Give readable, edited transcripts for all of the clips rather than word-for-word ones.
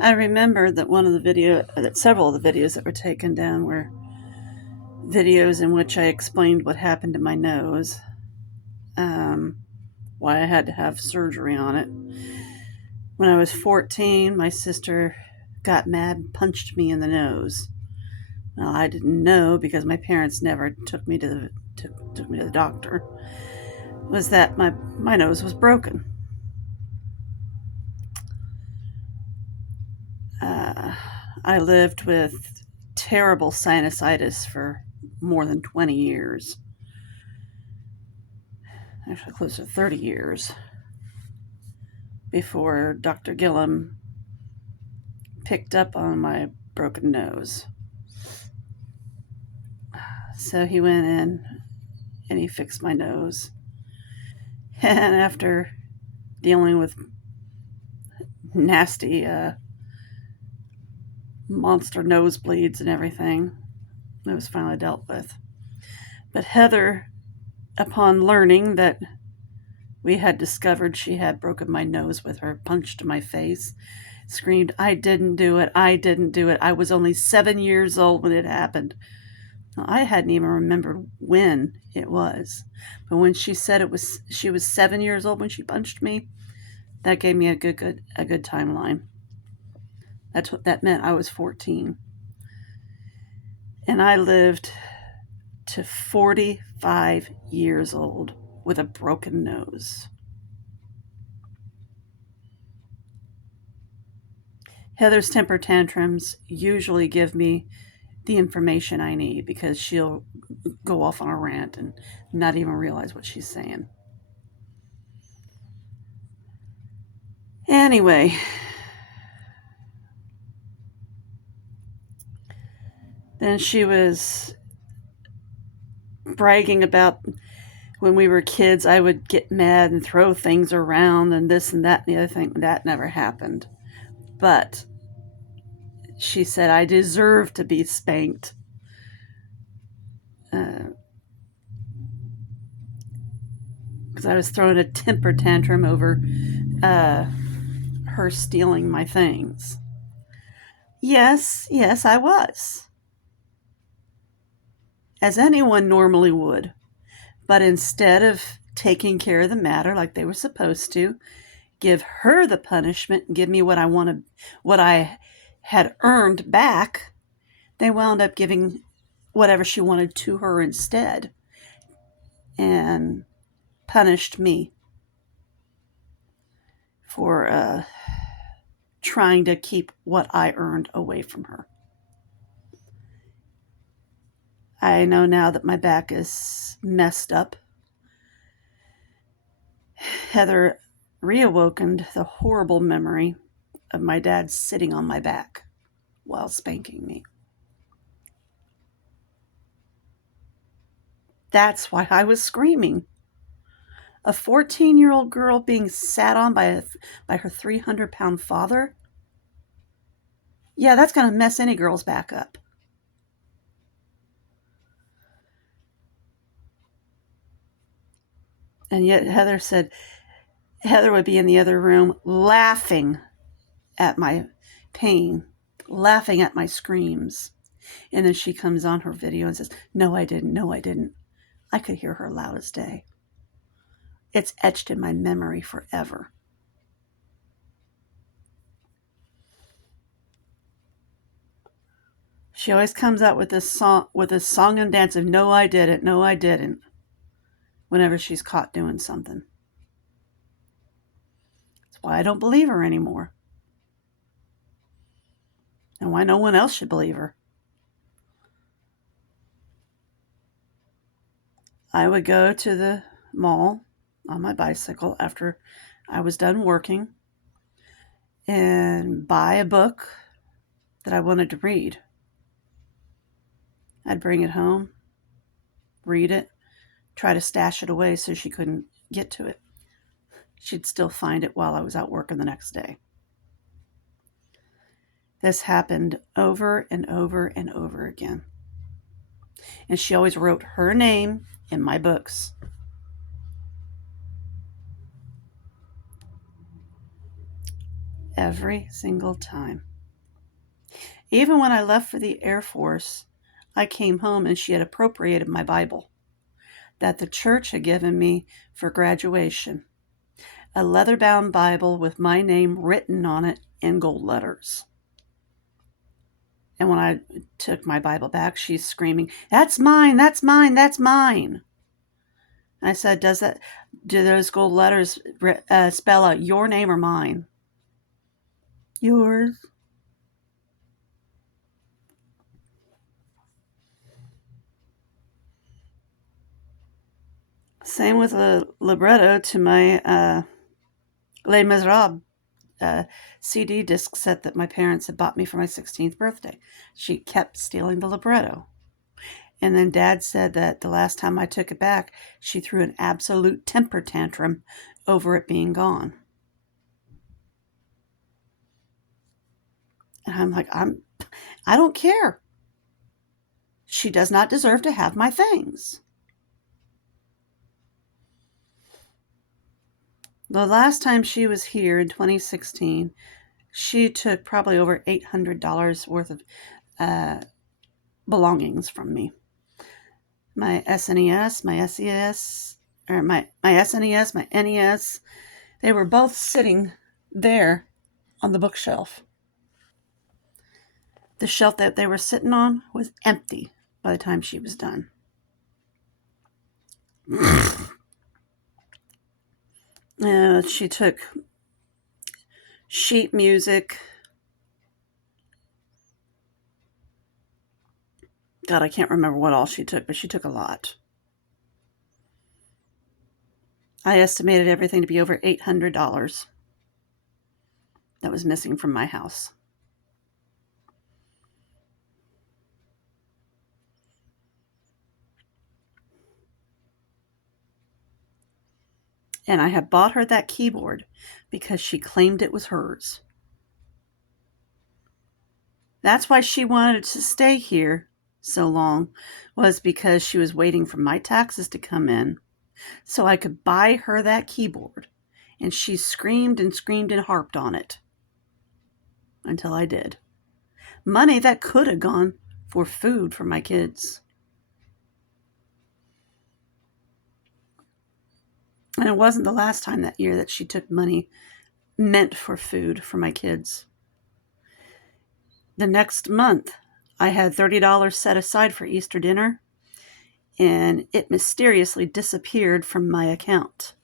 I remember that several of the videos that were taken down were videos in which I explained what happened to my nose, why I had to have surgery on it. When I was 14, my sister got mad and punched me in the nose. Well, I didn't know because my parents never took me to the doctor. Was that my nose was broken. I lived with terrible sinusitis for more than 20 years. Actually, close to 30 years before Dr. Gillum picked up on my broken nose. So he went in and he fixed my nose. And after dealing with nasty monster nosebleeds and everything, it was finally dealt with. But Heather, upon learning that we had discovered she had broken my nose with her punch to my face, screamed, "I didn't do it. I didn't do it. I was only 7 years old when it happened." Well, I hadn't even remembered when it was. But when she said she was 7 years old when she punched me, that gave me a good timeline. That meant I was 14. And I lived to 45 years old with a broken nose. Heather's temper tantrums usually give me the information I need because she'll go off on a rant and not even realize what she's saying. Anyway, then she was bragging about when we were kids, I would get mad and throw things around and this and that and the other thing. That never happened. But she said I deserve to be spanked. Because I was throwing a temper tantrum over her stealing my things. Yes, I was. As anyone normally would. But instead of taking care of the matter like they were supposed to, give her the punishment and give me what I had earned back, they wound up giving whatever she wanted to her instead and punished me for trying to keep what I earned away from her. I know now that my back is messed up. Heather reawakened the horrible memory of my dad sitting on my back while spanking me. That's why I was screaming. A 14-year-old girl being sat on by her 300-pound father? Yeah, that's going to mess any girl's back up. And yet Heather would be in the other room laughing at my pain, laughing at my screams. And then she comes on her video and says, "No, I didn't. No, I didn't." I could hear her loud as day. It's etched in my memory forever. She always comes out with this song and dance of "No, I didn't. No, I didn't." Whenever she's caught doing something. That's why I don't believe her anymore. And why no one else should believe her. I would go to the mall on my bicycle after I was done working and buy a book that I wanted to read. I'd bring it home, read it, try to stash it away so she couldn't get to it. She'd still find it while I was out working the next day. This happened over and over and over again. And she always wrote her name in my books. every single time. Even when I left for the Air Force, I came home and she had appropriated my Bible that the church had given me for graduation. A leather-bound Bible with my name written on it in gold letters. And when I took my Bible back, she's screaming, "That's mine, that's mine, that's mine." And I said, do those gold letters spell out your name or mine? Yours. Same with a libretto to my Les Miserables CD disc set that my parents had bought me for my 16th birthday. She kept stealing the libretto. And then Dad said that the last time I took it back, she threw an absolute temper tantrum over it being gone. And I'm like, I don't care. She does not deserve to have my things. The last time she was here in 2016, she took probably over $800 worth of belongings from me. My SNES, my SES, or my SNES, my NES, they were both sitting there on the bookshelf. The shelf that they were sitting on was empty by the time she was done. She took sheet music. God, I can't remember what all she took, but she took a lot. I estimated everything to be over $800 that was missing from my house. And I had bought her that keyboard because she claimed it was hers. That's why she wanted to stay here so long, was because she was waiting for my taxes to come in so I could buy her that keyboard. And she screamed and screamed and harped on it until I did. Money that could have gone for food for my kids. And it wasn't the last time that year that she took money meant for food for my kids. The next month, I had $30 set aside for Easter dinner, and it mysteriously disappeared from my account.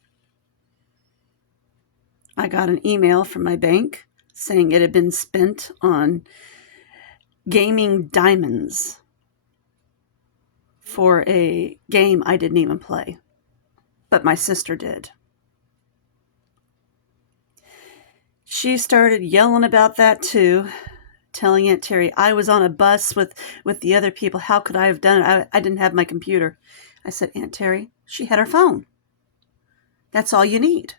I got an email from my bank saying it had been spent on gaming diamonds for a game I didn't even play, but my sister did. She started yelling about that too, telling Aunt Terry I was on a bus with the other people. How could I have done it? I didn't have my computer. I said, Aunt Terry, she had her phone. That's all you need.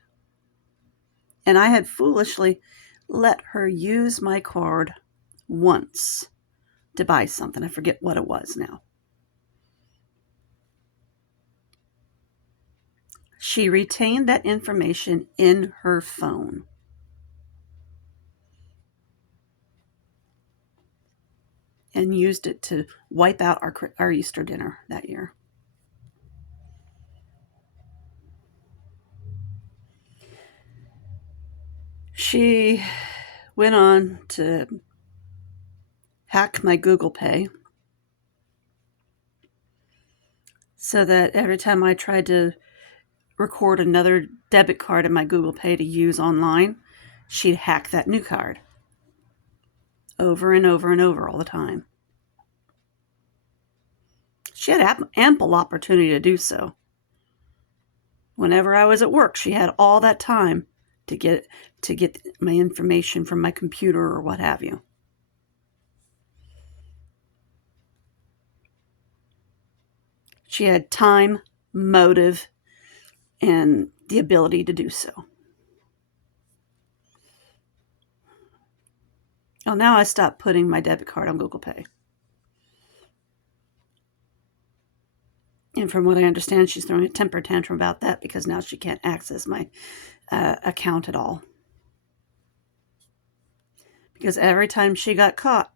And I had foolishly let her use my card once to buy something. I forget what it was now. She retained that information in her phone. And used it to wipe out our Easter dinner that year. She went on to hack my Google Pay so that every time I tried to record another debit card in my Google Pay to use online, she'd hack that new card over and over and over all the time. She had ample opportunity to do so. Whenever I was at work, she had all that time to get my information from my computer or what have you. She had time, motive, and the ability to do so. Oh, now I stopped putting my debit card on Google Pay. And from what I understand, she's throwing a temper tantrum about that because now she can't access my account at all. because every time she got caught,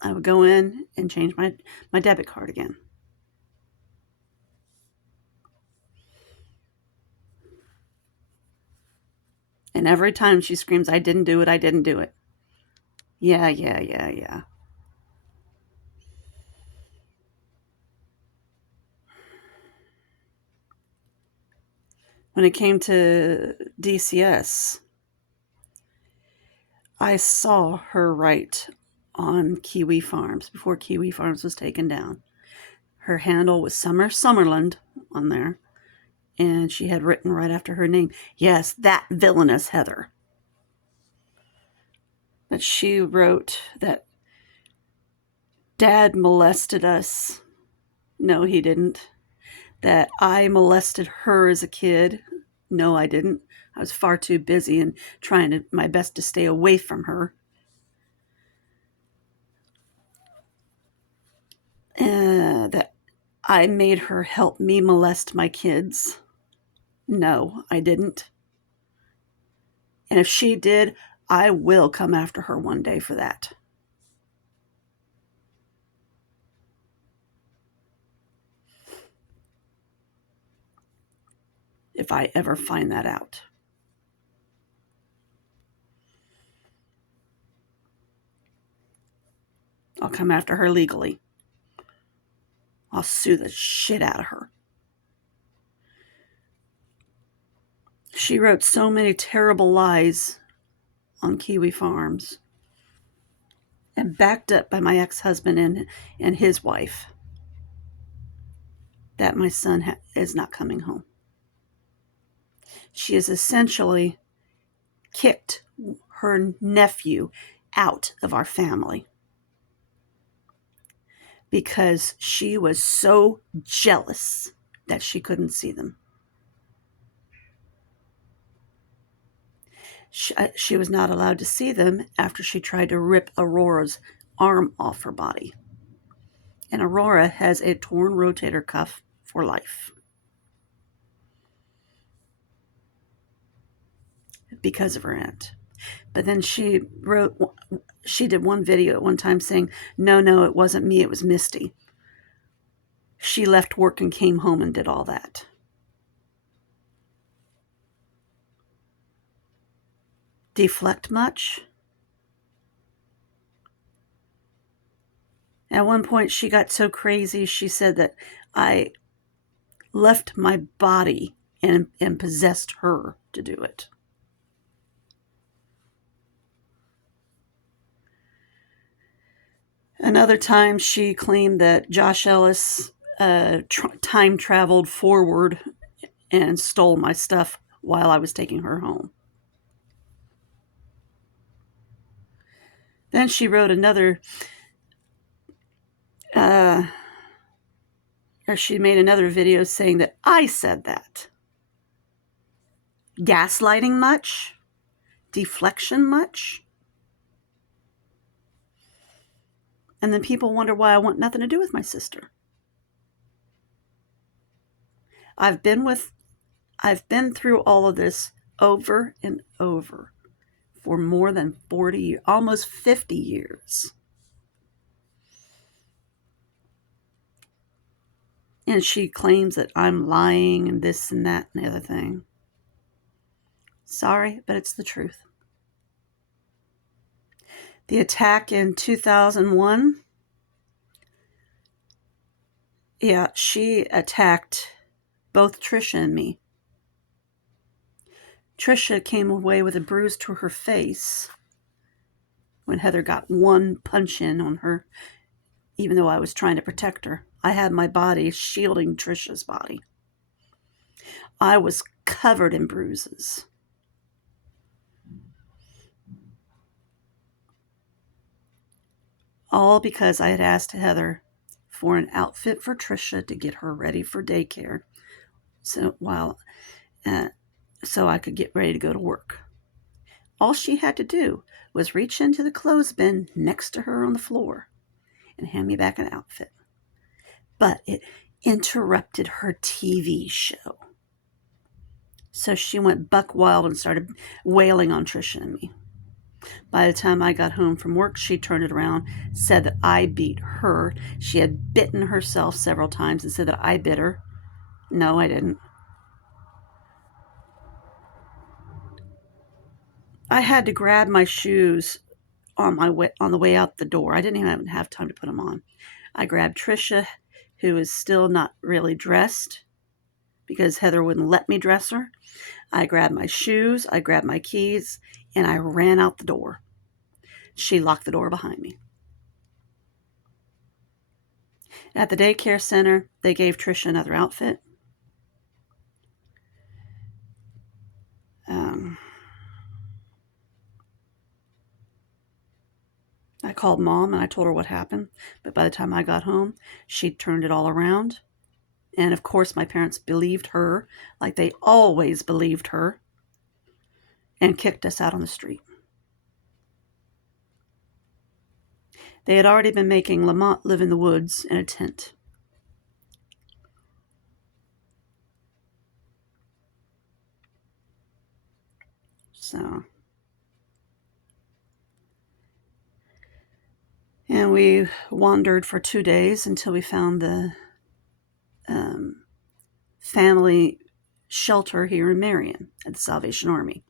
I would go in and change my debit card again. And every time she screams, I didn't do it, I didn't do it. Yeah. When it came to DCS, I saw her write on Kiwi Farms before Kiwi Farms was taken down. Her handle was Summer Summerland on there, and she had written right after her name, yes, that villainous Heather. But she wrote that Dad molested us. No, he didn't. That I molested her as a kid. No, I didn't. I was far too busy and trying my best to stay away from her. That I made her help me molest my kids. No, I didn't. And if she did, I will come after her one day for that. If I ever find that out. I'll come after her legally. I'll sue the shit out of her. She wrote so many terrible lies on Kiwi Farms and backed up by my ex-husband and his wife that my son is not coming home. She has essentially kicked her nephew out of our family because she was so jealous that she couldn't see them. She was not allowed to see them after she tried to rip Aurora's arm off her body. And Aurora has a torn rotator cuff for life because of her aunt. But then she did one video at one time saying, no, it wasn't me, it was Misty. She left work and came home and did all that. Deflect much? At one point, she got so crazy, she said that I left my body and possessed her to do it. Another time, she claimed that Josh Ellis time traveled forward and stole my stuff while I was taking her home. Then she wrote she made another video saying that I said that. Gaslighting much? Deflection much? And then people wonder why I want nothing to do with my sister. I've been through all of this over and over for more than 40, almost 50 years. And she claims that I'm lying and this and that and the other thing. Sorry, but it's the truth. The attack in 2001, she attacked both Trisha and me. Trisha came away with a bruise to her face when Heather got one punch in on her, even though I was trying to protect her. I had my body shielding Trisha's body. I was covered in bruises. All because I had asked Heather for an outfit for Trisha to get her ready for daycare. So I could get ready to go to work. All she had to do was reach into the clothes bin next to her on the floor and hand me back an outfit. But it interrupted her TV show. So she went buck wild and started wailing on Trisha and me. By the time I got home from work, she turned it around, said that I beat her. She had bitten herself several times and said that I bit her. No, I didn't. I had to grab my shoes on the way out the door. I didn't even have time to put them on. I grabbed Trisha, who was still not really dressed because Heather wouldn't let me dress her. I grabbed my shoes, I grabbed my keys, and I ran out the door. She locked the door behind me. At the daycare center, they gave Trisha another outfit. I called Mom and I told her what happened, but by the time I got home, she'd turned it all around. And of course, my parents believed her, like they always believed her, and kicked us out on the street. They had already been making Lamont live in the woods in a tent. So, and we wandered for 2 days until we found the family shelter here in Marion at the Salvation Army.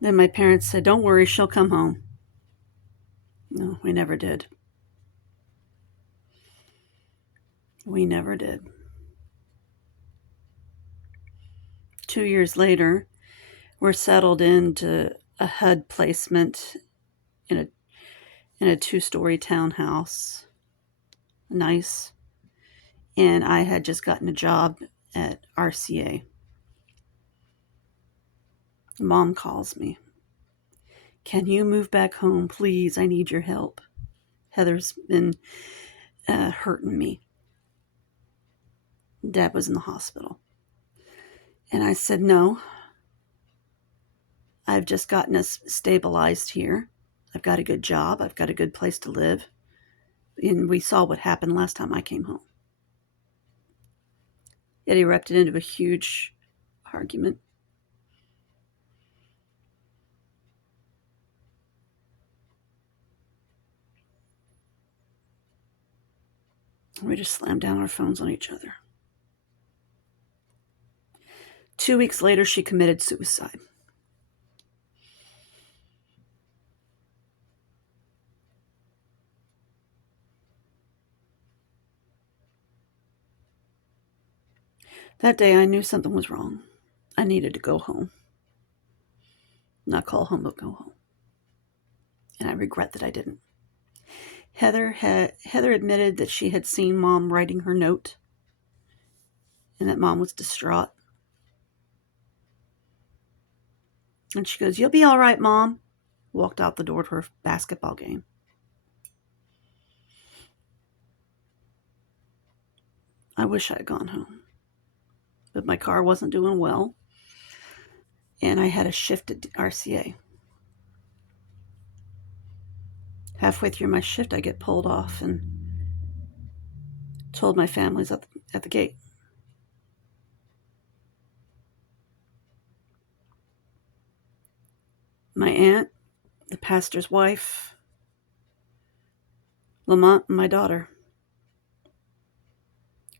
Then my parents said, "Don't worry, she'll come home." No, we never did. We never did. 2 years later, we're settled into a HUD placement in a 2-story townhouse. Nice. And I had just gotten a job at RCA. Mom calls me. "Can you move back home, please? I need your help. Heather's been hurting me." Dad was in the hospital. And I said, "No. I've just gotten us stabilized here. I've got a good job. I've got a good place to live. And we saw what happened last time I came home." It erupted into a huge argument. We just slammed down our phones on each other. 2 weeks later, she committed suicide. That day, I knew something was wrong. I needed to go home. Not call home, but go home. And I regret that I didn't. Heather admitted that she had seen Mom writing her note and that Mom was distraught. And she goes, "You'll be all right, Mom." Walked out the door to her basketball game. I wish I had gone home. But my car wasn't doing well. And I had a shift at RCA. Halfway through my shift, I get pulled off and told my family's at the gate. My aunt, the pastor's wife, Lamont, and my daughter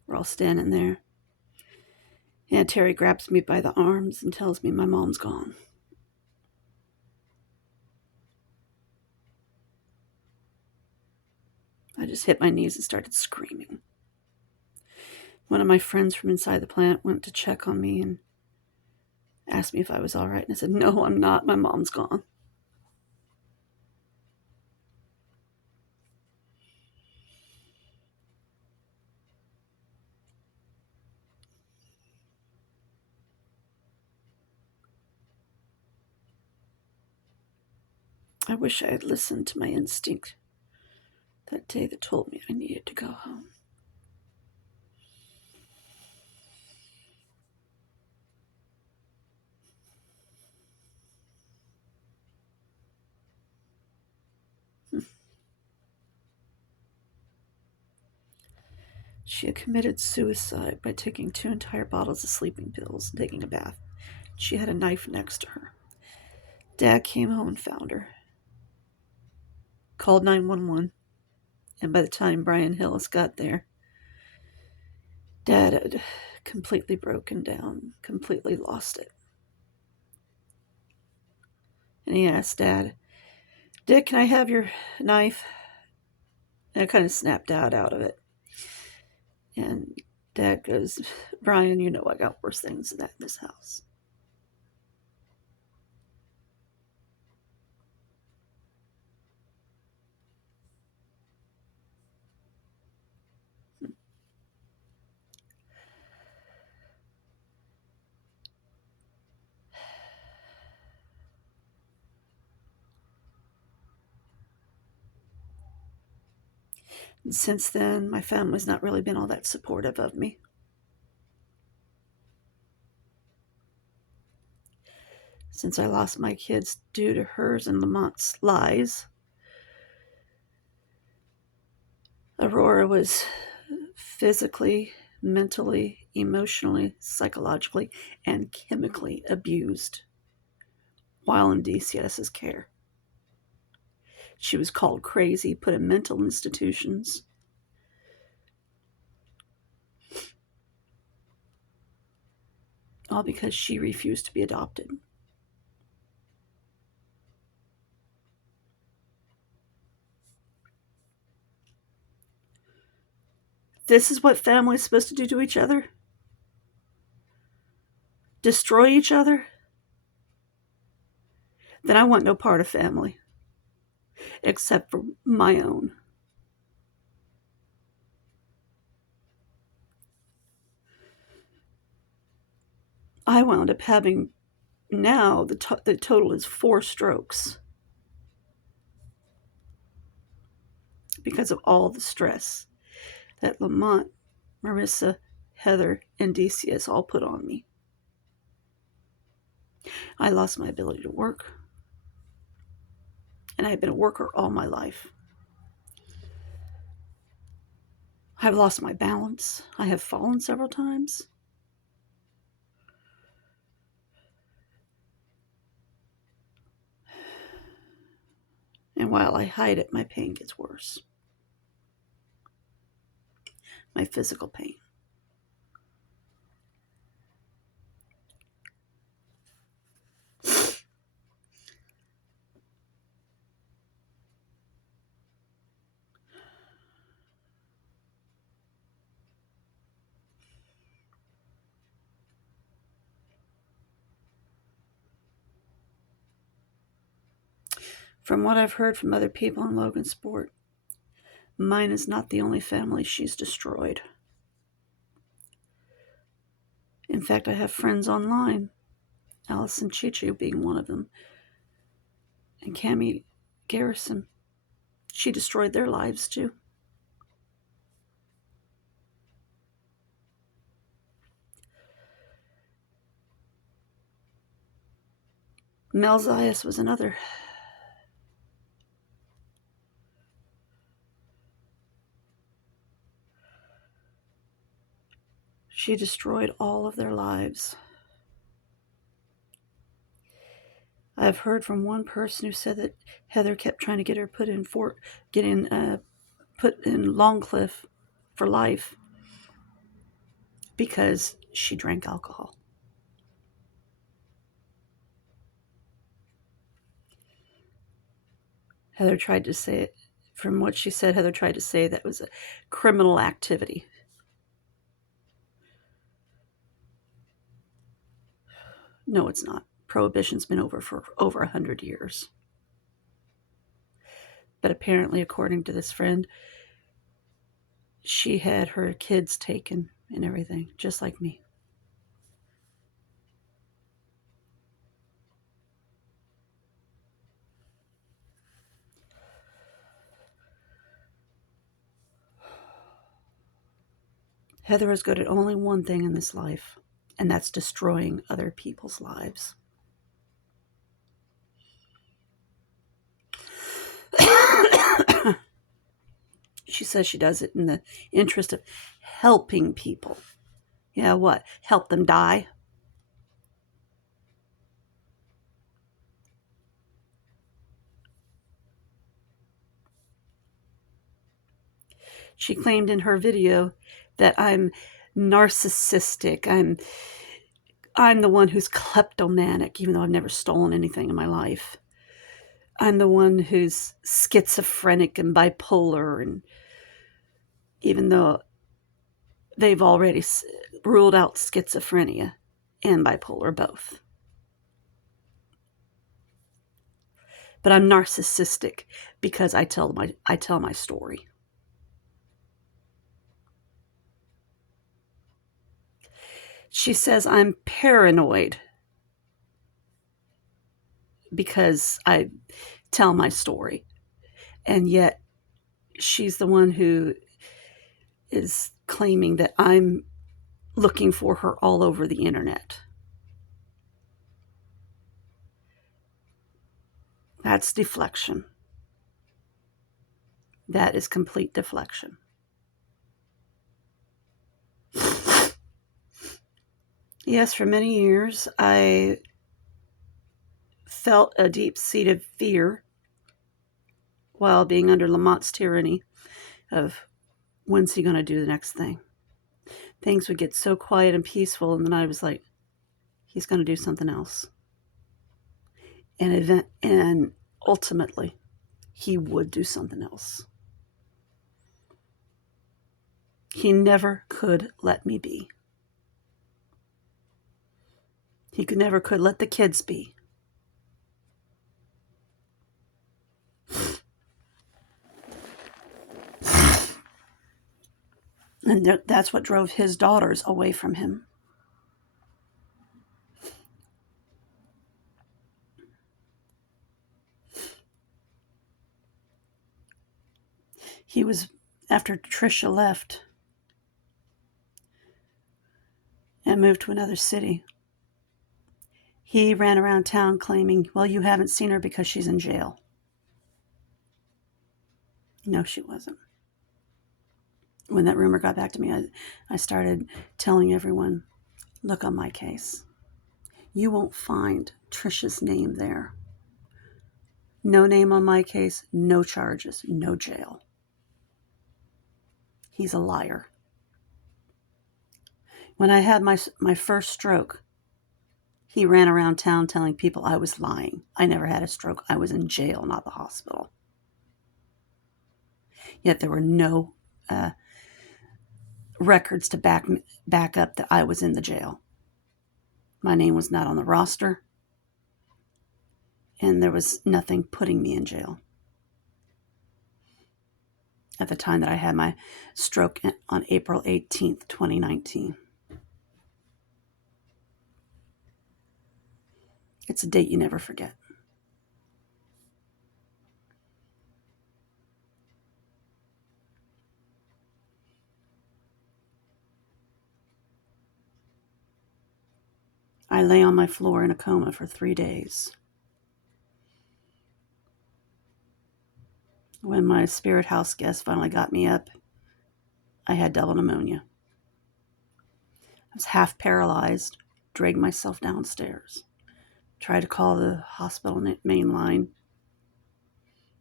were all standing there. Aunt Terry grabs me by the arms and tells me my mom's gone. I just hit my knees and started screaming. One of my friends from inside the plant went to check on me and asked me if I was all right. And I said, "No, I'm not. My mom's gone." I wish I had listened to my instinct that day that told me I needed to go home. She had committed suicide by taking 2 entire bottles of sleeping pills and taking a bath. She had a knife next to her. Dad came home and found her. Called 911, and by the time Brian Hillis got there, Dad had completely broken down, completely lost it. And he asked Dad, "Dick, can I have your knife?" And I kind of snapped Dad out of it. And Dad goes, "Brian, you know I got worse things than that in this house." And since then, my family's not really been all that supportive of me. Since I lost my kids due to hers and Lamont's lies, Aurora was physically, mentally, emotionally, psychologically, and chemically abused while in DCS's care. She was called crazy, put in mental institutions. All because she refused to be adopted. This is what family's supposed to do to each other? Destroy each other? Then I want no part of family, except for my own. I wound up having, now the total is 4 strokes because of all the stress that Lamont, Marissa, Heather, and DCS all put on me. I lost my ability to work, and I've been a worker all my life. I've lost my balance. I have fallen several times. And while I hide it, my pain gets worse. My physical pain. From what I've heard from other people in Logansport, mine is not the only family she's destroyed. In fact, I have friends online, Allison Chichu being one of them, and Cammie Garrison. She destroyed their lives too. Mel Zayas was another. She destroyed all of their lives. I've heard from one person who said that Heather kept trying to get her put in Longcliff for life because she drank alcohol. Heather tried to say it, from what she said, Heather tried to say that was a criminal activity. No, it's not. Prohibition's been over for over 100 years. But apparently, according to this friend, she had her kids taken and everything, just like me. Heather is good at only one thing in this life, and that's destroying other people's lives. She says she does it in the interest of helping people. Yeah, what? Help them die? She claimed in her video that I'm narcissistic. I'm the one who's kleptomanic, even though I've never stolen anything in my life. I'm the one who's schizophrenic and bipolar, and even though they've already ruled out schizophrenia and bipolar both. But I'm narcissistic because I tell my story. She says I'm paranoid because I tell my story. And yet she's the one who is claiming that I'm looking for her all over the internet. That's deflection. That is complete deflection. Yes, for many years, I felt a deep-seated fear while being under Lamont's tyranny of when's he going to do the next thing. Things would get so quiet and peaceful, and then I was like, he's going to do something else. And ultimately, he would do something else. He never could let me be. He never could let the kids be. And that's what drove his daughters away from him. He was, after Trisha left and moved to another city, he ran around town claiming, well, you haven't seen her because she's in jail. No, she wasn't. When that rumor got back to me, I started telling everyone, look on my case. You won't find Trisha's name there. No name on my case, no charges, no jail. He's a liar. When I had my first stroke, he ran around town telling people I was lying. I never had a stroke. I was in jail, not the hospital. Yet there were no records to back up that I was in the jail. My name was not on the roster, and there was nothing putting me in jail. At the time that I had my stroke on April 18th, 2019. It's a date you never forget. I lay on my floor in a coma for 3 days. When my spirit house guest finally got me up, I had double pneumonia. I was half paralyzed, dragged myself downstairs, tried to call the hospital main line,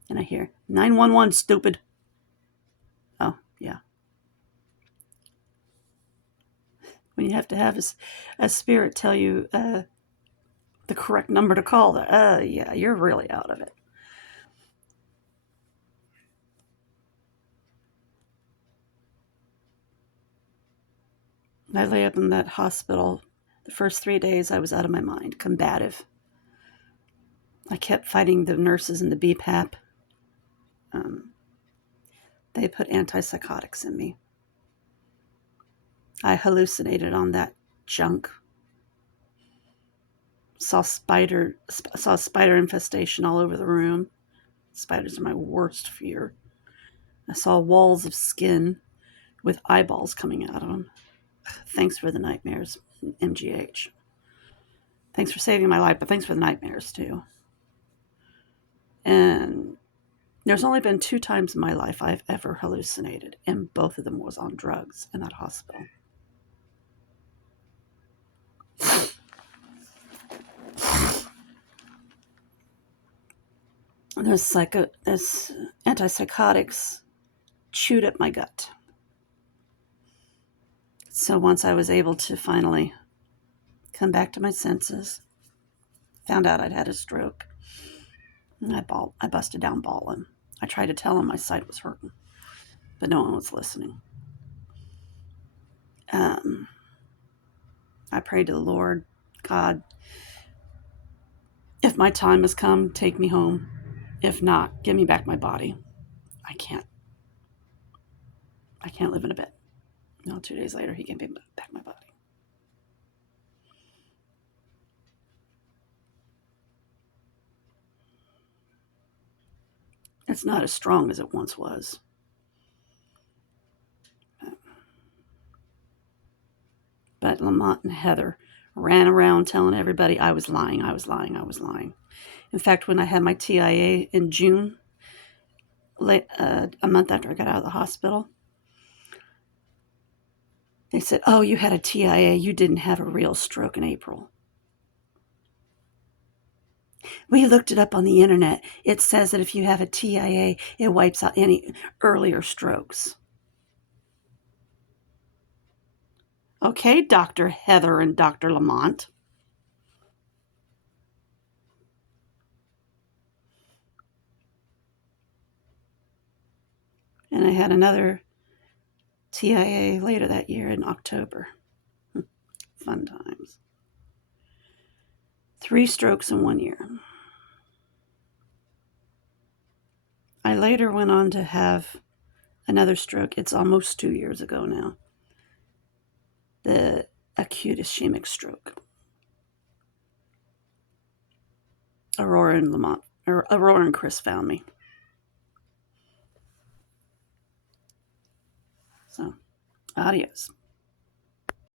and I hear, 911, stupid. Oh, yeah. When you have to have a spirit tell you the correct number to call, yeah, you're really out of it. I lay up in that hospital. The first 3 days, I was out of my mind, combative. I kept fighting the nurses and the BPAP. They put antipsychotics in me. I hallucinated on that junk. Saw spider infestation all over the room. Spiders are my worst fear. I saw walls of skin with eyeballs coming out of them. Thanks for the nightmares, MGH. Thanks for saving my life, but thanks for the nightmares too. And There's only been 2 times in my life I've ever hallucinated, and both of them was on drugs in that hospital. Those antipsychotics chewed at my gut. So once I was able to finally come back to my senses, found out I'd had a stroke, and I busted down bawling. I tried to tell him my side was hurting, but no one was listening. I prayed to the Lord, God, if my time has come, take me home. If not, give me back my body. I can't live in a bed. No, 2 days later, he gave me back my body. It's not as strong as it once was. But Lamont and Heather ran around telling everybody I was lying. In fact, when I had my TIA in June, a month after I got out of the hospital, they said, "Oh, you had a TIA. You didn't have a real stroke in April." We looked it up on the internet. It says that if you have a TIA, it wipes out any earlier strokes. Okay, Dr. Heather and Dr. Lamont. And I had another TIA later that year in October. Fun times. 3 strokes in 1 year. I later went on to have another stroke. It's almost 2 years ago now. The acute ischemic stroke. Aurora and Chris found me. So, adios.